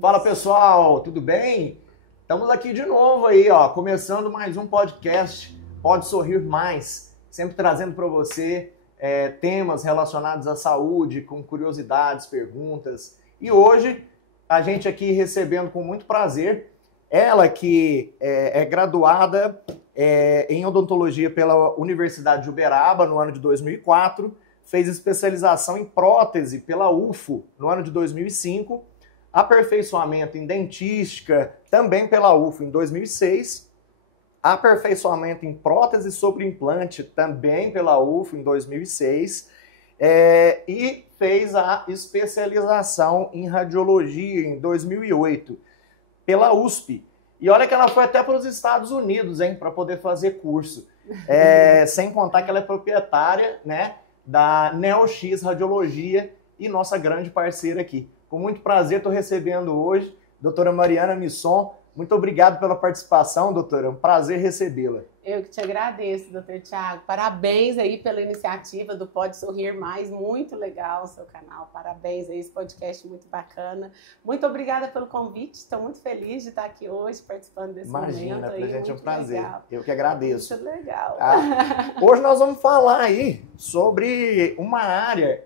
Fala pessoal, tudo bem? Estamos aqui de novo aí, ó, começando mais um podcast, Pode Sorrir Mais, sempre trazendo para você temas relacionados à saúde, com curiosidades, perguntas. E hoje a gente aqui recebendo com muito prazer ela que é graduada em odontologia pela Universidade de Uberaba no ano de 2004, fez especialização em prótese pela UFO no ano de 2005, aperfeiçoamento em dentística também pela UFO em 2006, aperfeiçoamento em prótese sobre implante também pela UFO em 2006, e fez a especialização em radiologia em 2008 pela USP. E olha que ela foi até para os Estados Unidos, hein, para poder fazer curso. Sem contar que ela é proprietária, né, da NeoX Radiologia e nossa grande parceira aqui. Com muito prazer estou recebendo hoje a doutora Mariana Misson. Muito obrigado pela participação, doutora. É um prazer recebê-la. Eu que te agradeço, doutor Thiago. Parabéns aí pela iniciativa do Pode Sorrir Mais. Muito legal o seu canal. Parabéns aí, esse podcast muito bacana. Muito obrigada pelo convite. Estou muito feliz de estar aqui hoje participando desse momento. Imagina, pra gente é um prazer. Legal. Eu que agradeço. Muito legal. Hoje nós vamos falar aí sobre uma área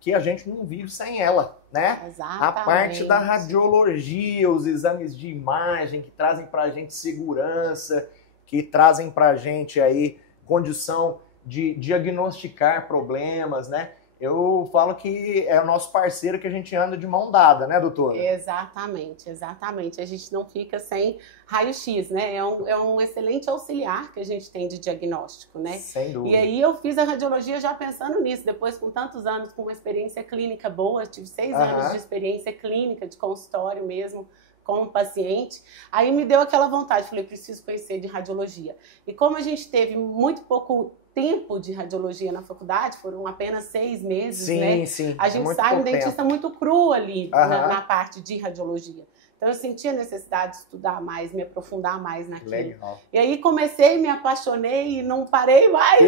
que a gente não vive sem ela, né? Exatamente. A parte da radiologia, os exames de imagem que trazem pra gente segurança, que trazem pra gente aí condição de diagnosticar problemas, né? Eu falo que é o nosso parceiro que a gente anda de mão dada, né, doutora? Exatamente, exatamente. A gente não fica sem raio-x, né? É um excelente auxiliar que a gente tem de diagnóstico, né? Sem dúvida. E aí eu fiz a radiologia já pensando nisso, depois com tantos anos, com uma experiência clínica boa, tive 6 anos de experiência clínica, de consultório mesmo, com o paciente, aí me deu aquela vontade, falei, preciso conhecer de radiologia. E como a gente teve muito pouco tempo de radiologia na faculdade, foram apenas 6 meses, né? Sim. A gente sai um dentista muito cru ali na parte de radiologia. Então eu senti a necessidade de estudar mais, me aprofundar mais naquilo. Legal. E aí comecei, me apaixonei e não parei mais.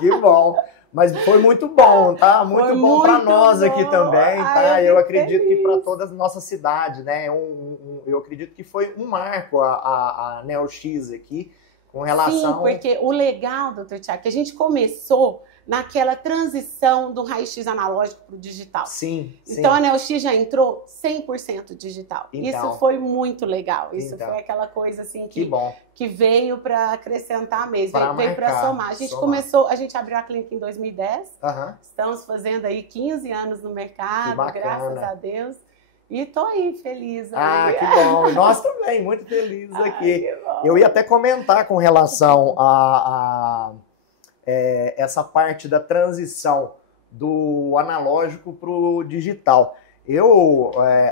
Que bom. Mas foi muito bom, tá? Muito bom para nós aqui também, tá? Eu acredito que para toda a nossa cidade, né? Eu acredito que foi um marco a NeoX aqui com relação... Sim, porque o legal, doutor Thiago, que a gente começou naquela transição do raio-x analógico para o digital. Sim. Então a NeoX já entrou 100% digital. Então, isso foi muito legal. Isso foi aquela coisa assim que veio para acrescentar mesmo, veio para somar. A gente abriu a clínica em 2010. Estamos fazendo aí 15 anos no mercado, graças a Deus. E tô aí, feliz. Que bom. E nós também, muito felizes aqui. Eu ia até comentar com relação a essa parte da transição do analógico para o digital.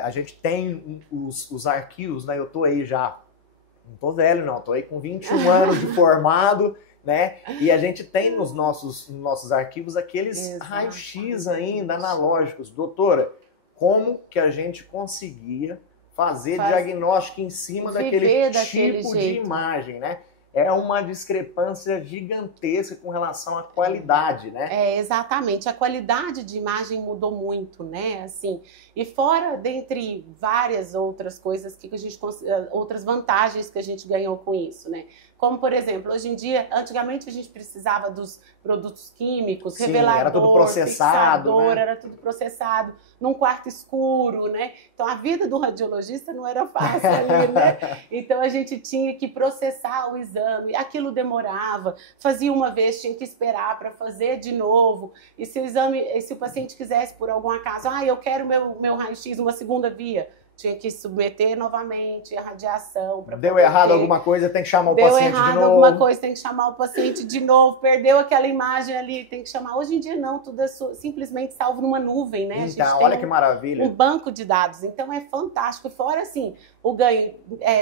A gente tem os arquivos, né? Eu tô aí já, não tô velho não, tô aí com 21 anos de formado, né? E a gente tem nos nossos arquivos aqueles raio-x ainda analógicos. Doutora, como que a gente conseguia fazer diagnóstico em cima daquele tipo de imagem, né? É uma discrepância gigantesca com relação à qualidade, né? Exatamente. A qualidade de imagem mudou muito, né? Assim, e fora, dentre várias outras coisas que a gente outras vantagens que a gente ganhou com isso, né? Como, por exemplo, hoje em dia, antigamente a gente precisava dos produtos químicos, revelador, era tudo processado, fixador, né? era tudo processado, num quarto escuro, né? Então a vida do radiologista não era fácil ali, né? Então a gente tinha que processar o exame, aquilo demorava, fazia uma vez, tinha que esperar para fazer de novo. E se o paciente quisesse, por algum acaso, eu quero meu raio-x uma segunda via, tinha que submeter novamente a radiação. Deu errado alguma coisa, tem que chamar o paciente de novo. Deu errado alguma coisa, tem que chamar o paciente de novo. Perdeu aquela imagem ali, tem que chamar. Hoje em dia não, tudo é simplesmente salvo numa nuvem, né? Então, olha que maravilha. Um banco de dados. Então é fantástico. Fora assim, o ganho,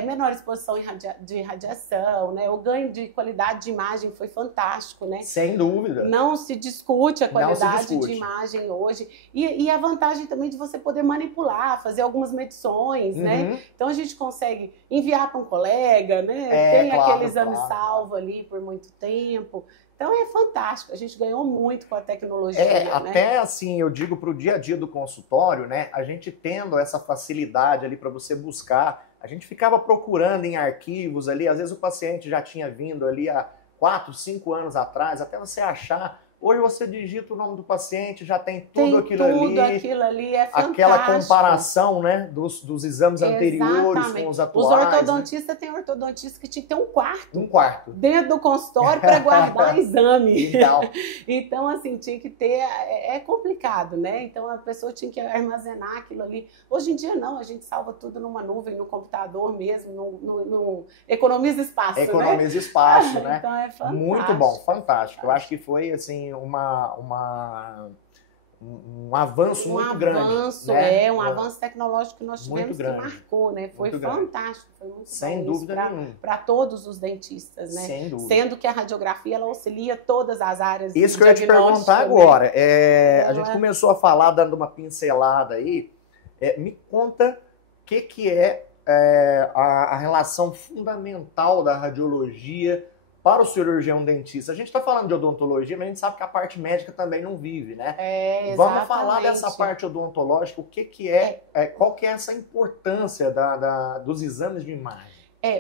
menor exposição de radiação, né? O ganho de qualidade de imagem foi fantástico, né? Sem dúvida. Não se discute a qualidade de imagem hoje. E a vantagem também de você poder manipular, fazer algumas medições repercussões, né? Então a gente consegue enviar para um colega, né? Tem claro, aquele exame claro. salvo ali por muito tempo. Então é fantástico, a gente ganhou muito com a tecnologia, né? Até assim, eu digo para o dia a dia do consultório, né? A gente tendo essa facilidade ali para você buscar, a gente ficava procurando em arquivos ali, às vezes o paciente já tinha vindo ali há 4, 5 anos atrás, até você achar. Hoje você digita o nome do paciente, já tem tudo aquilo ali, é fantástico. Aquela comparação, né, dos exames anteriores com os atuais. Os ortodontistas, tem ortodontista que tinha que ter um quarto. Um dentro do consultório para guardar exame. Então. Então, assim, tinha que ter... É complicado, né? Então, a pessoa tinha que armazenar aquilo ali. Hoje em dia, não. A gente salva tudo numa nuvem, no computador mesmo, economiza espaço, Economiza espaço, né? Então, é fantástico. Muito bom, fantástico. Eu acho que foi, assim, um avanço muito grande. Um avanço tecnológico que nós tivemos que marcou, né? Foi fantástico, foi muito sem bom dúvida nenhuma. Para todos os dentistas, né? Sem dúvida. Sendo que a radiografia, ela auxilia todas as áreas. Isso que eu ia te perguntar agora. A gente começou a falar, dando uma pincelada aí. Me conta o que é a relação fundamental da radiologia para o cirurgião dentista. A gente está falando de odontologia, mas a gente sabe que a parte médica também não vive, né? Vamos falar dessa parte odontológica, qual que é essa importância dos exames de imagem?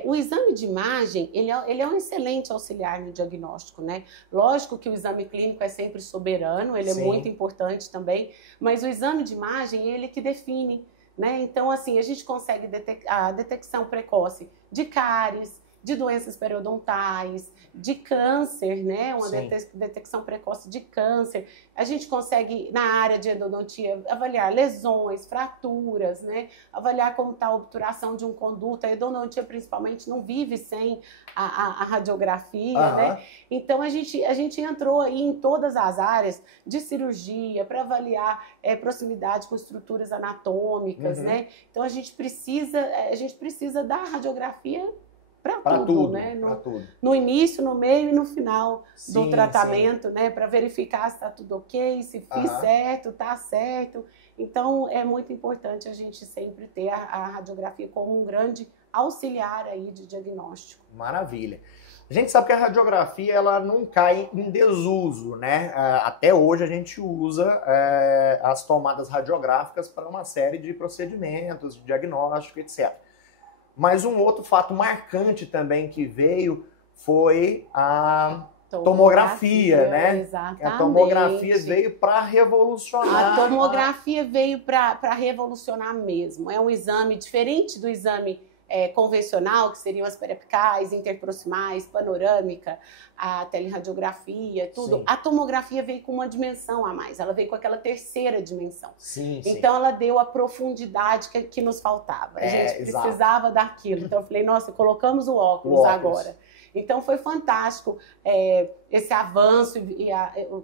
O exame de imagem, ele é um excelente auxiliar no diagnóstico, né? Lógico que o exame clínico é sempre soberano, ele Sim. é muito importante também, mas o exame de imagem, ele que define, né? Então, assim, a gente consegue a detecção precoce de cáries, de doenças periodontais, de câncer, né? Uma detecção precoce de câncer. A gente consegue, na área de endodontia, avaliar lesões, fraturas, né? Avaliar como está a obturação de um conduto. A endodontia, principalmente, não vive sem a radiografia, né? Então, a gente entrou aí em todas as áreas de cirurgia para avaliar proximidade com estruturas anatômicas, né? Então, a gente precisa da radiografia para tudo, né? No início, no meio e no final do tratamento, né? Para verificar se está tudo ok, se fiz certo, tá certo. Então, é muito importante a gente sempre ter a radiografia como um grande auxiliar aí de diagnóstico. Maravilha. A gente sabe que a radiografia ela não cai em desuso, né? Até hoje a gente usa as tomadas radiográficas para uma série de procedimentos, de diagnóstico, etc. Mas um outro fato marcante também que veio foi a tomografia, né? Exatamente. A tomografia veio para revolucionar. A tomografia veio para revolucionar mesmo. É um exame diferente do exame convencional, que seriam as periapicais, interproximais, panorâmica, a teleradiografia, tudo. Sim. A tomografia veio com uma dimensão a mais, ela veio com aquela terceira dimensão. Sim, então ela deu a profundidade que nos faltava. A gente precisava daquilo. Então eu falei, nossa, colocamos o óculos agora. Então foi fantástico esse avanço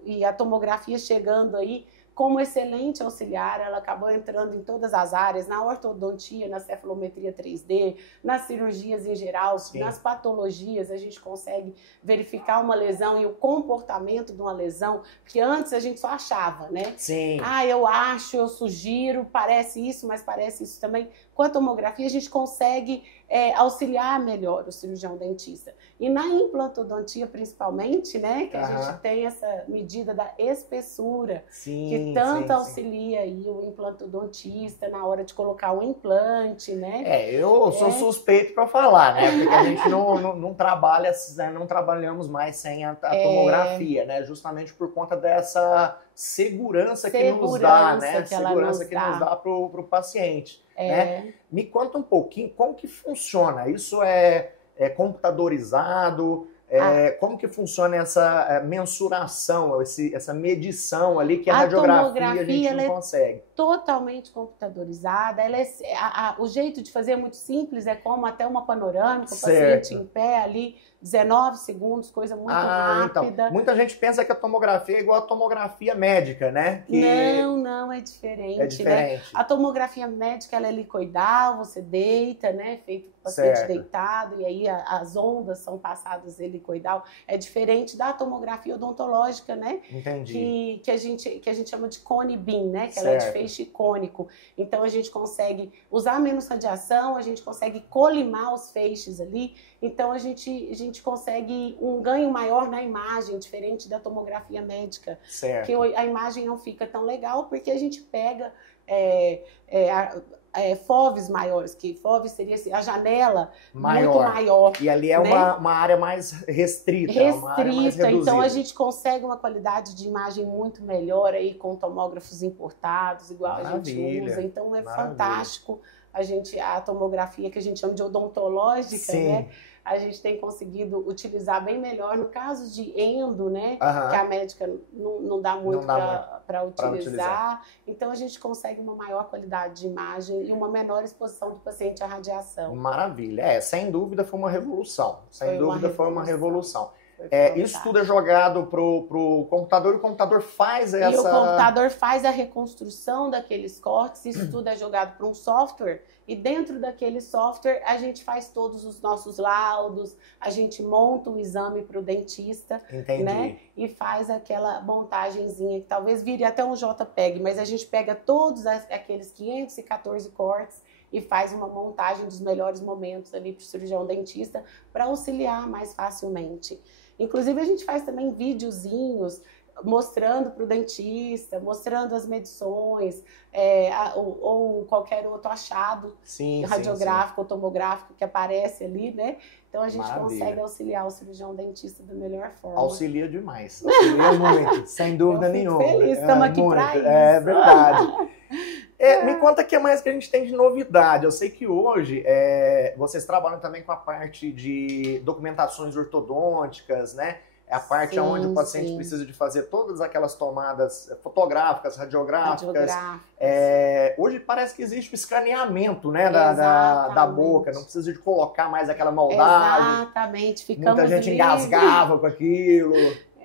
e a tomografia chegando aí como excelente auxiliar. Ela acabou entrando em todas as áreas, na ortodontia, na cefalometria 3D, nas cirurgias em geral, nas patologias. A gente consegue verificar uma lesão e o comportamento de uma lesão, porque antes a gente só achava, né? Sim. Eu acho, eu sugiro, parece isso, mas parece isso também. Com a tomografia a gente consegue auxiliar melhor o cirurgião dentista. E na implantodontia, principalmente, né, que a gente tem essa medida da espessura, que tanto auxilia aí o implantodontista na hora de colocar o implante, né? Eu sou suspeito para falar, né? Porque a gente não trabalha, não trabalhamos mais sem a tomografia, né? Justamente por conta dessa segurança que nos dá, né? Segurança que nos dá para o paciente. Né? Me conta um pouquinho como que funciona. Isso é computadorizado? Como que funciona essa mensuração, essa medição ali que a radiografia a gente não consegue? Totalmente computadorizada. O jeito de fazer é muito simples, é como até uma panorâmica, o paciente em pé ali, 19 segundos, coisa muito rápida. Então, muita gente pensa que a tomografia é igual a tomografia médica, né? Não, é diferente. É diferente. Né? A tomografia médica, ela é helicoidal, você deita, né? Feito com o paciente deitado, e aí as ondas são passadas helicoidal. É diferente da tomografia odontológica, né? Entendi. Que a gente chama de cone beam, né? Que ela é de feixe cônico. Então, a gente consegue usar menos radiação, a gente consegue colimar os feixes ali. Então, a gente consegue um ganho maior na imagem, diferente da tomografia médica. Certo. Que a imagem não fica tão legal, porque a gente pega FOVs maiores, que FOV seria assim, a janela muito maior. E ali é, né, uma área mais restrita. Uma área mais reduzida. Então a gente consegue uma qualidade de imagem muito melhor aí com tomógrafos importados, igual a gente usa. Então é fantástico a tomografia que a gente chama de odontológica, né? A gente tem conseguido utilizar bem melhor. No caso de endo, né? Que a médica não dá muito para utilizar. Então, a gente consegue uma maior qualidade de imagem e uma menor exposição do paciente à radiação. Maravilha. Sem dúvida foi uma revolução. Sem dúvida foi uma revolução. Isso tudo é jogado pro computador e o computador faz essa... E o computador faz a reconstrução daqueles cortes, isso tudo é jogado para um software, e dentro daquele software a gente faz todos os nossos laudos, a gente monta o exame para o dentista, né? E faz aquela montagenzinha, que talvez vire até um JPEG, mas a gente pega todos aqueles 514 cortes e faz uma montagem dos melhores momentos ali para o cirurgião dentista para auxiliar mais facilmente. Inclusive, a gente faz também videozinhos mostrando para o dentista, mostrando as medições, ou qualquer outro achado radiográfico ou tomográfico que aparece ali, né? Então, a gente consegue auxiliar o cirurgião dentista da melhor forma. Auxilia demais. Auxilia muito, sem dúvida nenhuma. Feliz, estamos aqui para isso. É verdade. Me conta o que mais que a gente tem de novidade. Eu sei que hoje vocês trabalham também com a parte de documentações ortodônticas, né? É a parte onde o paciente precisa de fazer todas aquelas tomadas fotográficas, radiográficas. Hoje parece que existe o escaneamento, né, da boca. Não precisa de colocar mais aquela moldagem. Exatamente. Muita gente engasgava com aquilo.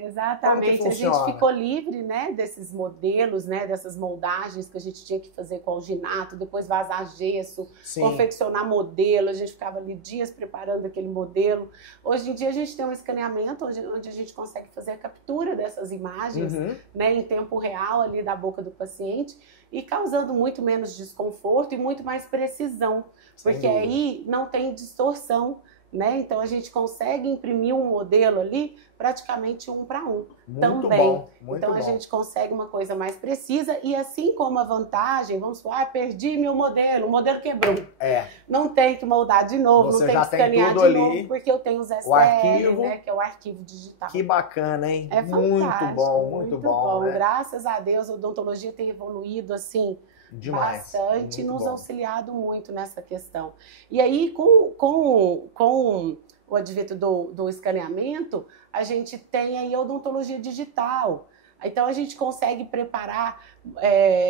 Exatamente, a gente ficou livre, né, desses modelos, né, dessas moldagens que a gente tinha que fazer com alginato, depois vazar gesso, confeccionar modelo, a gente ficava ali dias preparando aquele modelo. Hoje em dia a gente tem um escaneamento onde a gente consegue fazer a captura dessas imagens, né, em tempo real ali da boca do paciente, e causando muito menos desconforto e muito mais precisão, porque aí não tem distorção, né? Então a gente consegue imprimir um modelo ali praticamente 1 para 1 também. Então a gente consegue uma coisa mais precisa, e assim como a vantagem, vamos supor, perdi meu modelo, o modelo quebrou. Não tem que moldar de novo, não tem que escanear de novo, porque eu tenho os STL, né, que é o arquivo digital. Que bacana, hein? É fantástico, muito bom. Né? Graças a Deus a odontologia tem evoluído assim bastante, nos auxiliado muito nessa questão. E aí, com o advento do escaneamento, a gente tem aí a odontologia digital. Então, a gente consegue preparar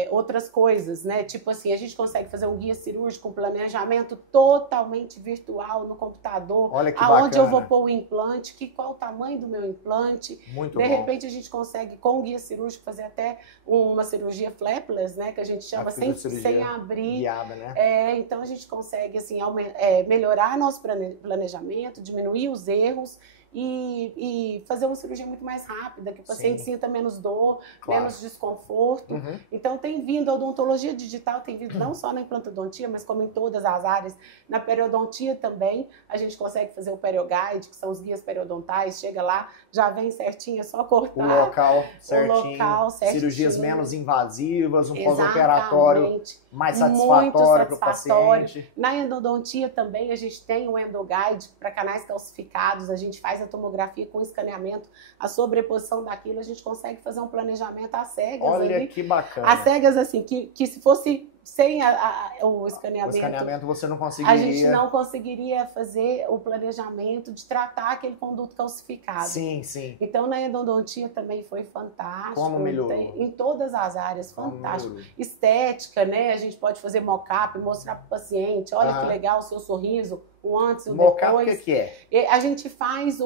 outras coisas, né? Tipo assim, a gente consegue fazer um guia cirúrgico, um planejamento totalmente virtual no computador. Olha que aonde bacana. eu vou pôr o implante, qual o tamanho do meu implante. De repente, a gente consegue, com o guia cirúrgico, fazer até uma cirurgia flapless, né? Que a gente chama sem abrir. Guiada, né? Então, a gente consegue, assim, melhorar nosso planejamento, diminuir os erros, e fazer uma cirurgia muito mais rápida, que o paciente sinta menos dor, menos desconforto. Então tem vindo, a odontologia digital tem vindo não só na implantodontia, mas como em todas as áreas. Na periodontia também, a gente consegue fazer o perioguide, que são os guias periodontais, chega lá, já vem certinho, é só cortar. O local certinho, cirurgias menos invasivas, um pós-operatório mais satisfatório para o paciente. Na endodontia também a gente tem o endoguide para canais calcificados, a gente faz a tomografia com escaneamento, a sobreposição daquilo, a gente consegue fazer um planejamento às cegas. Olha ali, que bacana. Às cegas, assim, que se fosse sem o escaneamento, O escaneamento você não a conseguiria. gente não conseguiria fazer o planejamento de tratar aquele conduto calcificado. Sim, sim. Então, na endodontia também foi fantástico. Como melhorou? Em todas as áreas, Como fantástico. melhorou? Estética, né? A gente pode fazer mock-up, mostrar para o paciente, olha que legal o seu sorriso, o antes e o Mock-up, depois. o que é? E a gente faz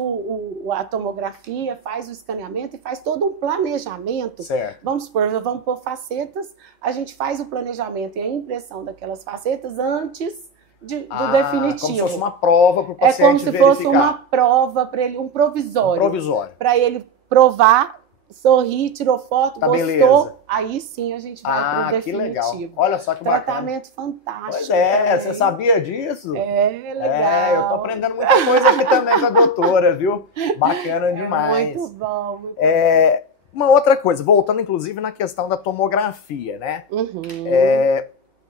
a tomografia, faz o escaneamento e faz todo um planejamento. Certo. Vamos supor, vamos pôr facetas, a gente faz o planejamento e a impressão daquelas facetas antes do definitivo. Como se fosse uma prova para o paciente É como se verificar. fosse uma prova para ele, um provisório. Um provisório. Para ele provar, sorrir, tirou foto, Tá, gostou. beleza. Aí sim a gente vai pro Que definitivo. legal. Olha só que bacana. Tratamento fantástico. Pois é, também. você sabia disso? É, legal. Eu tô aprendendo muita coisa aqui também com a doutora, viu? Bacana demais. Muito bom. Muito Uma outra coisa, voltando inclusive na questão da tomografia, né? Uhum.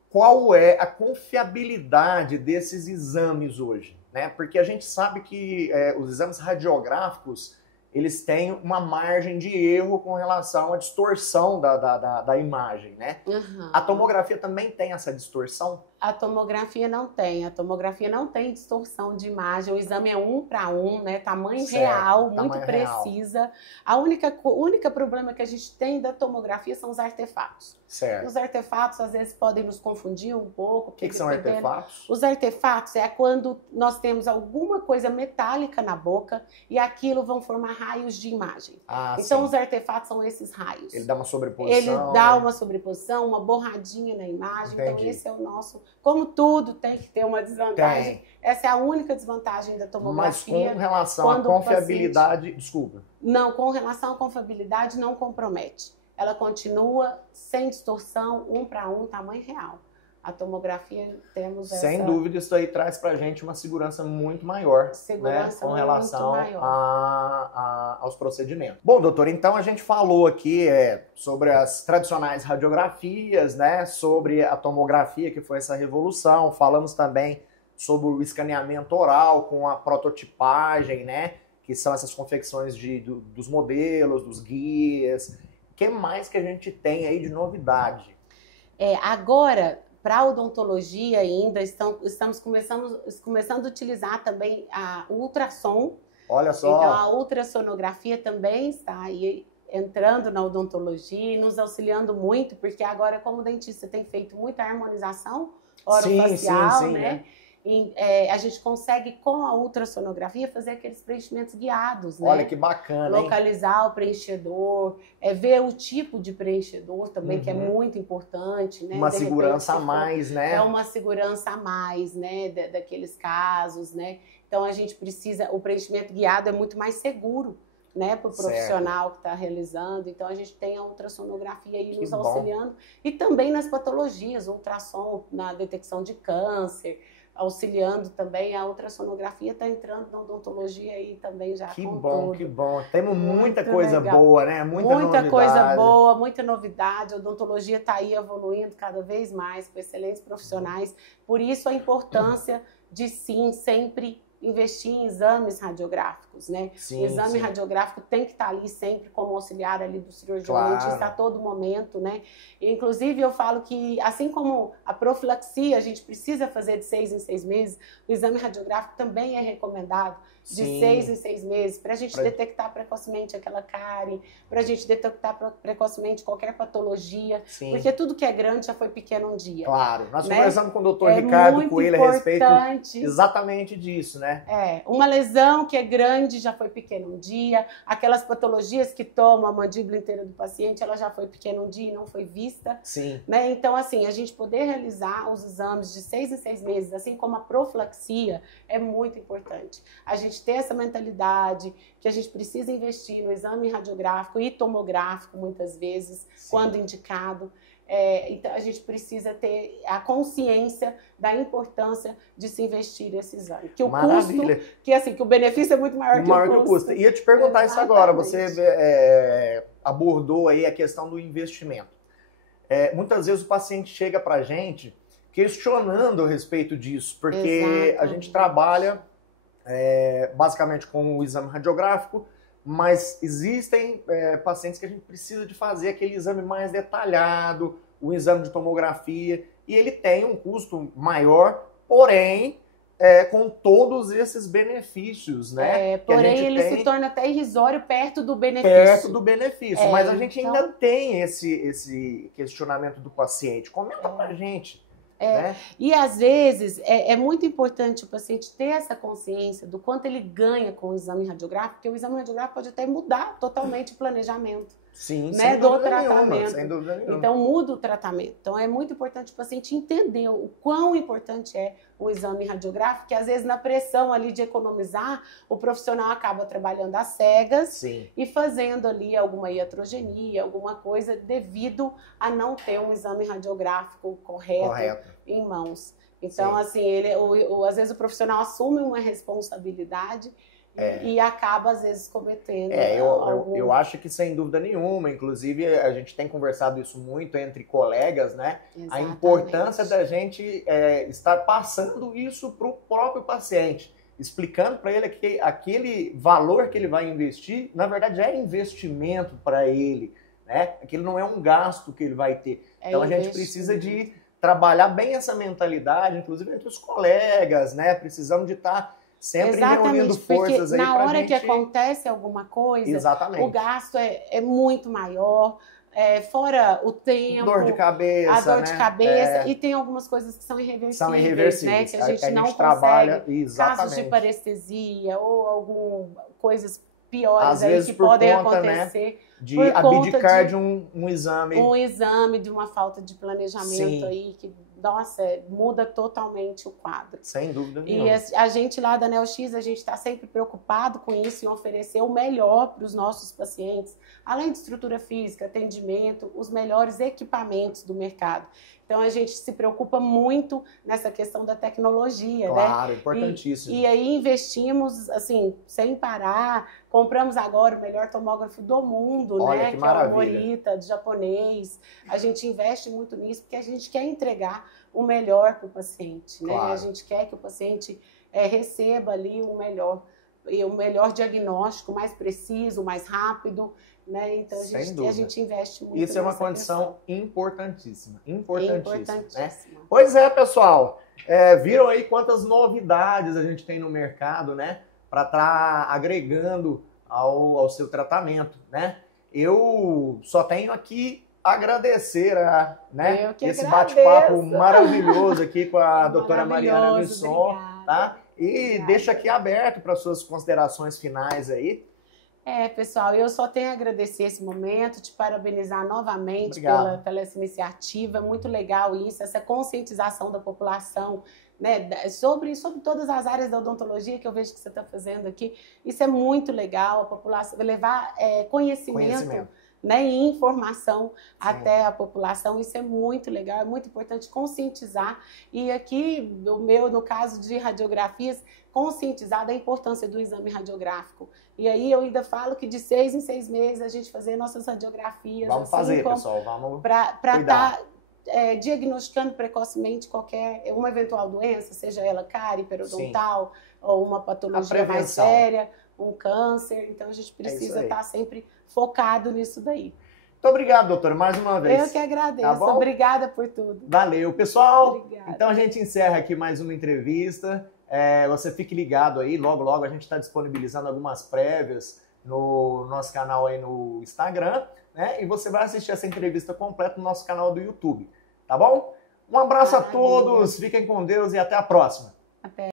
Qual é a confiabilidade desses exames hoje, né? Porque a gente sabe que os exames radiográficos, eles têm uma margem de erro com relação à distorção da imagem, né? Uhum. A tomografia também tem essa distorção? A tomografia não tem. A tomografia não tem distorção de imagem. O exame é 1 para 1, né? Tamanho Certo, real, muito tamanho precisa. A única problema que a gente tem da tomografia são os artefatos. Certo. Os artefatos às vezes podem nos confundir um pouco. O que são artefatos? Os artefatos é quando nós temos alguma coisa metálica na boca e aquilo vão formar raios de imagem. Então sim. os artefatos são esses raios. Ele dá uma sobreposição. Ele dá uma sobreposição, uma borradinha na imagem. Entendi. Então esse é o nosso... Como tudo tem que ter uma desvantagem. Tem. Essa é a única desvantagem da Mas tomografia. com relação à confiabilidade... Desculpa. Não, com relação à confiabilidade não compromete. Ela continua sem distorção, 1 para 1, tamanho real. A tomografia temos essa... Sem dúvida, isso aí traz pra gente uma segurança muito maior, Segurança né, com relação muito maior. aos procedimentos. Bom, doutor, então a gente falou aqui sobre as tradicionais radiografias, né, sobre a tomografia, que foi essa revolução. Falamos também sobre o escaneamento oral com a prototipagem, né, que são essas confecções dos modelos, dos guias. O que mais que a gente tem aí de novidade? Agora... Para a odontologia ainda, estamos começando a utilizar também o ultrassom. Olha só. Então, a ultrassonografia também está aí entrando na odontologia e nos auxiliando muito, porque agora, como o dentista tem feito muita harmonização orofacial, sim, né? A gente consegue, com a ultrassonografia, fazer aqueles preenchimentos guiados, né? Olha que bacana, localizar o preenchedor, ver o tipo de preenchedor também, que é muito importante, né? Uma De segurança repente, a mais, né? É uma segurança a mais, né? Daqueles casos, né? Então, a gente precisa... O preenchimento guiado é muito mais seguro, né, para o profissional que está realizando. Então, a gente tem a ultrassonografia aí nos auxiliando. E também nas patologias, ultrassom na detecção de câncer, auxiliando também. A ultrassonografia está entrando na odontologia aí também já. Que com bom, tudo. que bom. Temos muita Muito coisa legal. boa, né? Muita novidade. Coisa boa, muita novidade. A odontologia está aí evoluindo cada vez mais, com excelentes profissionais. Por isso, a importância de, sim, sempre investir em exames radiográficos, né? Sim, o exame sim. radiográfico tem que estar ali sempre como auxiliar ali do cirurgião Claro. dentista a todo momento, né? E, inclusive, eu falo que, assim como a profilaxia a gente precisa fazer de 6 em 6 meses, o exame radiográfico também é recomendado de Sim. 6 em 6 meses, para a gente detectar precocemente aquela cárie, para a gente detectar precocemente qualquer patologia, Sim. porque tudo que é grande já foi pequeno um dia. Claro. Nós né? conversamos com o doutor Ricardo muito Coelho a respeito importante. exatamente disso, né? Uma lesão que é grande já foi pequena um dia, aquelas patologias que tomam a mandíbula inteira do paciente, ela já foi pequena um dia e não foi vista. Sim. Né? Então, assim, a gente poder realizar os exames de 6 em 6 meses, assim como a profilaxia, é muito importante. A gente ter essa mentalidade que a gente precisa investir no exame radiográfico e tomográfico, muitas vezes, Sim. quando indicado. Então, a gente precisa ter a consciência da importância de se investir nesse exame. Que o Maravilha. custo, que o benefício é muito maior que o custo. Ia te perguntar isso agora. Você abordou aí a questão do investimento. Muitas vezes o paciente chega pra gente questionando a respeito disso, porque a gente trabalha basicamente com o exame radiográfico, mas existem pacientes que a gente precisa de fazer aquele exame mais detalhado, o exame de tomografia, e ele tem um custo maior, porém, com todos esses benefícios, né? Porém, ele se torna até irrisório perto do benefício. Perto do benefício, mas a gente então... ainda tem esse questionamento do paciente. Comenta pra gente. Né? E às vezes é muito importante o paciente ter essa consciência do quanto ele ganha com o exame radiográfico, porque o exame radiográfico pode até mudar totalmente o planejamento. Sim, né, sem do dúvida tratamento. Nenhuma, sem dúvida nenhuma. Então muda o tratamento. Então é muito importante o paciente entender o quão importante é o exame radiográfico, que às vezes na pressão ali de economizar, o profissional acaba trabalhando às cegas. Sim. E fazendo ali alguma iatrogenia, alguma coisa devido a não ter um exame radiográfico correto. Em mãos. Então, sim, assim, às vezes o profissional assume uma responsabilidade e acaba, às vezes, cometendo eu acho que sem dúvida nenhuma, inclusive a gente tem conversado isso muito entre colegas, né? Exatamente. A importância da gente estar passando isso para o próprio paciente, explicando para ele que aquele valor que ele vai investir, na verdade, é investimento para ele, né? Aquilo não é um gasto que ele vai ter. Então a gente precisa de trabalhar bem essa mentalidade, inclusive entre os colegas, né? Precisamos de estar sempre reunindo forças aí pra gente... na hora que acontece alguma coisa, exatamente, o gasto é muito maior, fora o tempo, dor de cabeça, a dor né? de cabeça, e tem algumas coisas que são irreversíveis, né? Que a gente não trabalha, consegue, exatamente, casos de parestesia ou coisas piores às aí vezes que podem conta, acontecer. Né, de abdicar de um exame. Um exame, de uma falta de planejamento. Sim. Aí, que, nossa, muda totalmente o quadro. Sem dúvida nenhuma. E a gente lá da NeoX, a gente está sempre preocupado com isso, em oferecer o melhor para os nossos pacientes, além de estrutura física, atendimento, os melhores equipamentos do mercado. Então, a gente se preocupa muito nessa questão da tecnologia, claro, né? Claro, importantíssimo. E aí investimos, assim, sem parar. Compramos agora o melhor tomógrafo do mundo, olha, né? Que é o Morita, de japonês. A gente investe muito nisso porque a gente quer entregar o melhor para o paciente, né? Claro. A gente quer que o paciente receba ali o melhor diagnóstico, mais preciso, mais rápido. Né? Então a gente investe muito. Isso é uma condição importantíssima. Importantíssima. Né? Importantíssima. Pois é, pessoal. Viram aí quantas novidades a gente tem no mercado, né? Para estar agregando ao seu tratamento, né? Eu só tenho aqui agradecer esse bate-papo maravilhoso aqui com a doutora Mariana Misson, tá? E deixa aqui aberto para suas considerações finais aí. Pessoal, eu só tenho a agradecer esse momento, te parabenizar novamente pela essa iniciativa, muito legal isso, essa conscientização da população, né, sobre todas as áreas da odontologia que eu vejo que você está fazendo aqui. Isso é muito legal, a população levar conhecimento. Né, e informação até a população, isso é muito legal, é muito importante conscientizar. E aqui, no caso de radiografias, conscientizar da importância do exame radiográfico. E aí eu ainda falo que de 6 em 6 meses a gente fazer nossas radiografias. Vamos fazer, pessoal, vamos para estar diagnosticando precocemente uma eventual doença, seja ela cárie, periodontal, ou uma patologia mais séria, um câncer. Então a gente precisa estar sempre focado nisso daí. Muito obrigado, doutora, mais uma vez. Eu que agradeço. Tá, obrigada por tudo. Valeu, pessoal. Obrigada. Então a gente encerra aqui mais uma entrevista. Você fique ligado aí, logo a gente está disponibilizando algumas prévias no nosso canal aí no Instagram, né? E você vai assistir essa entrevista completa no nosso canal do YouTube, tá bom? Um abraço a todos, fiquem com Deus e até a próxima. Até.